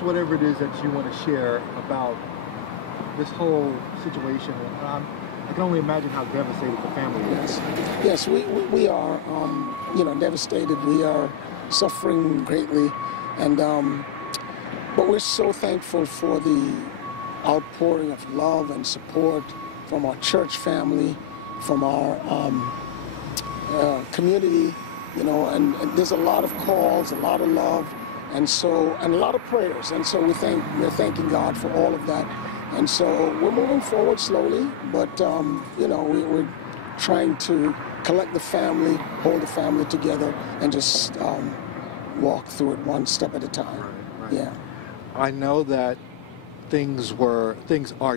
us whatever it is that you want to share about this whole situation. I can only imagine how devastated the family is. Yes, we are, devastated. We are suffering greatly, and but we're so thankful for the outpouring of love and support from our church family, from our community, and there's a lot of calls, a lot of love, and a lot of prayers, and so we're thanking God for all of that. And so we're moving forward slowly, but we're trying to collect the family, hold the family together, and just walk through it one step at a time. Right. Yeah. I know that things are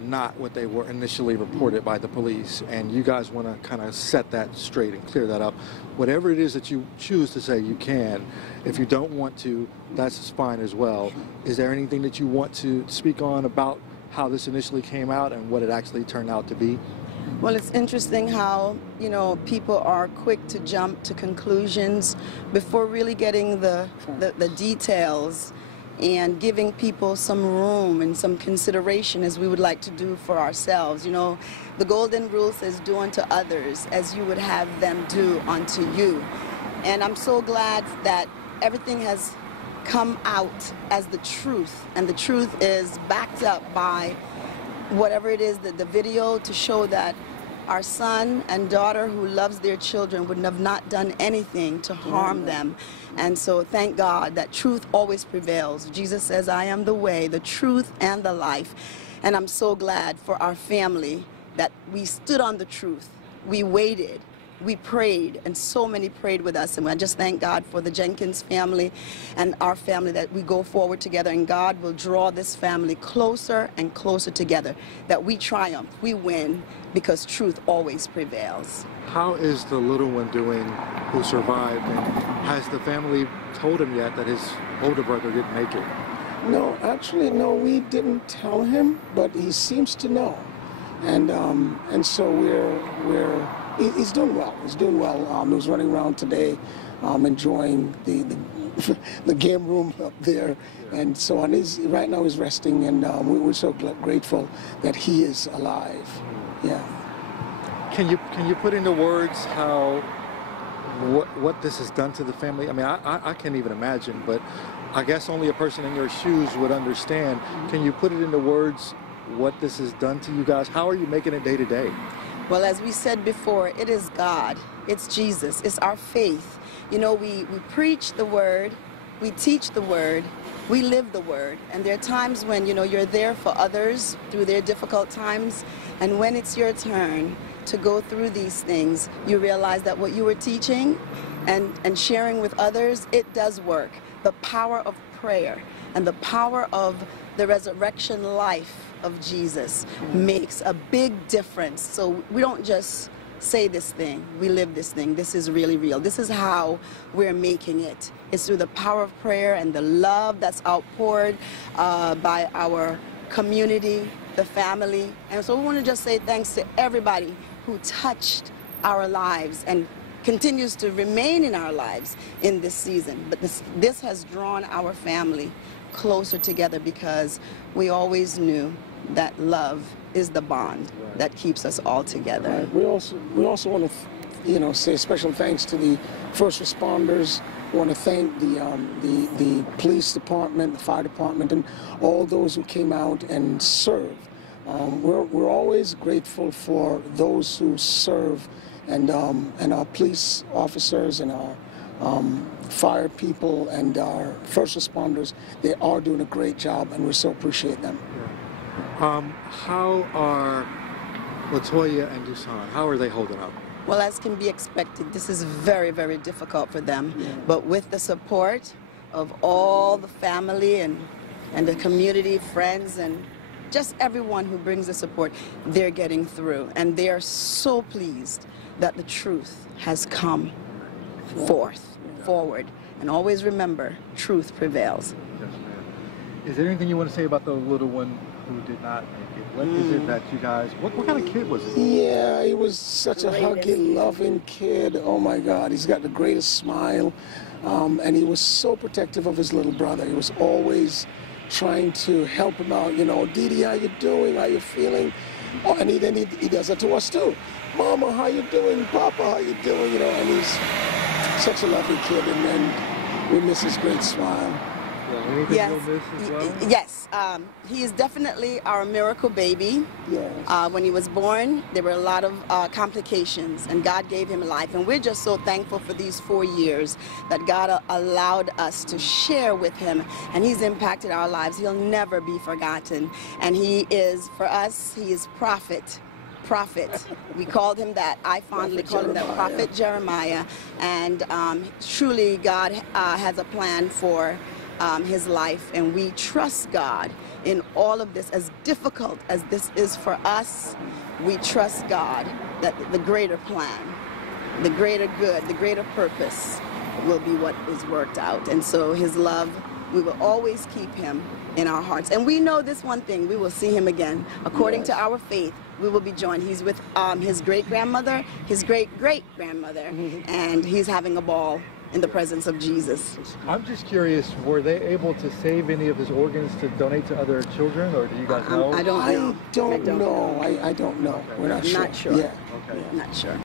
not what they were initially reported by the police, and you guys want to kind of set that straight and clear that up. Whatever it is that you choose to say, you can. If you don't want to, that's fine as well. Is there anything that you want to speak on about how this initially came out and what it actually turned out to be? Well, it's interesting how, people are quick to jump to conclusions before really getting the details and giving people some room and some consideration, as we would like to do for ourselves. The golden rule says, do unto others as you would have them do unto you. And I'm so glad that everything has come out as the truth, and the truth is backed up by whatever it is, the video, to show that our son and daughter who loves their children would have not done anything to harm them. And so thank God that truth always prevails. Jesus says, I am the way, the truth, and the life. And I'm so glad for our family that we stood on the truth. We waited. We prayed, and so many prayed with us, and I just thank God for the Jenkins family and our family, that we go forward together, and God will draw this family closer and closer together, that we triumph, we win, because truth always prevails. How is the little one doing who survived, and has the family told him yet that his older brother didn't make it? No, actually, no, we didn't tell him, but he seems to know, and so he's doing well. He's doing well. He was running around today, enjoying the game room up there, and so on. Right now he's resting, and we're so grateful that he is alive. Yeah. Can you put into words what this has done to the family? I mean, I can't even imagine, but I guess only a person in your shoes would understand. Can you put it into words what this has done to you guys? How are you making it day to day? Well, as we said before, it is God, it's Jesus, it's our faith. We preach the word, we teach the word, we live the word. And there are times when, you're there for others through their difficult times. And when it's your turn to go through these things, you realize that what you were teaching and sharing with others, it does work. The power of prayer and the power of the resurrection life of Jesus makes a big difference. So we don't just say this thing, we live this thing. This is really real. This is how we're making it. It's through the power of prayer and the love that's outpoured by our community, the family. And so we want to just say thanks to everybody who touched our lives and continues to remain in our lives in this season. But this has drawn our family closer together, because we always knew that love is the bond that keeps us all together. Right. We also want to, say special thanks to the first responders. We want to thank the police department, the fire department, and all those who came out and served. We're always grateful for those who serve, and our police officers and our fire people and our first responders. They are doing a great job, and we so appreciate them. How are Latoya and Dusan, how are they holding up? Well, as can be expected, this is very, very difficult for them. Yeah. But with the support of all the family and the community, friends, and just everyone who brings the support, they're getting through. And they are so pleased that the truth has come forward. And always remember, truth prevails. Yes, ma'am. Is there anything you want to say about the little one who did not make it? What is it that you guys, what kind of kid was he? Yeah, he was such a huggy, loving kid. Oh my God, he's got the greatest smile. And he was so protective of his little brother. He was always trying to help him out. You know, Dee Dee, how you doing? How you feeling? Oh, and then he does it to us too. Mama, how you doing? Papa, how you doing? You know, and he's such a lovely kid, and then we miss his great smile. Anything Yes, you'll miss as well? yes. He is definitely our miracle baby. Yes. When he was born, there were a lot of complications, and God gave him life. And we're just so thankful for these 4 years that God allowed us to share with him, and he's impacted our lives. He'll never be forgotten. And he is, for us, he is prophet. We called him that. I fondly call him that, Prophet Jeremiah. And truly, God has a plan for his life, and we trust God in all of this. As difficult as this is for us, we trust God that the greater plan, the greater good, the greater purpose will be what is worked out. And so his love, we will always keep him in our hearts. And we know this one thing, we will see him again. According to our faith, we will be joined. He's with his great-grandmother, his great-great-grandmother, and he's having a ball in the presence of Jesus. I'm just curious, were they able to save any of his organs to donate to other children, or do you guys know? I don't know. I don't know. I don't know. We're not sure. Not sure. Yeah. Okay. Not sure.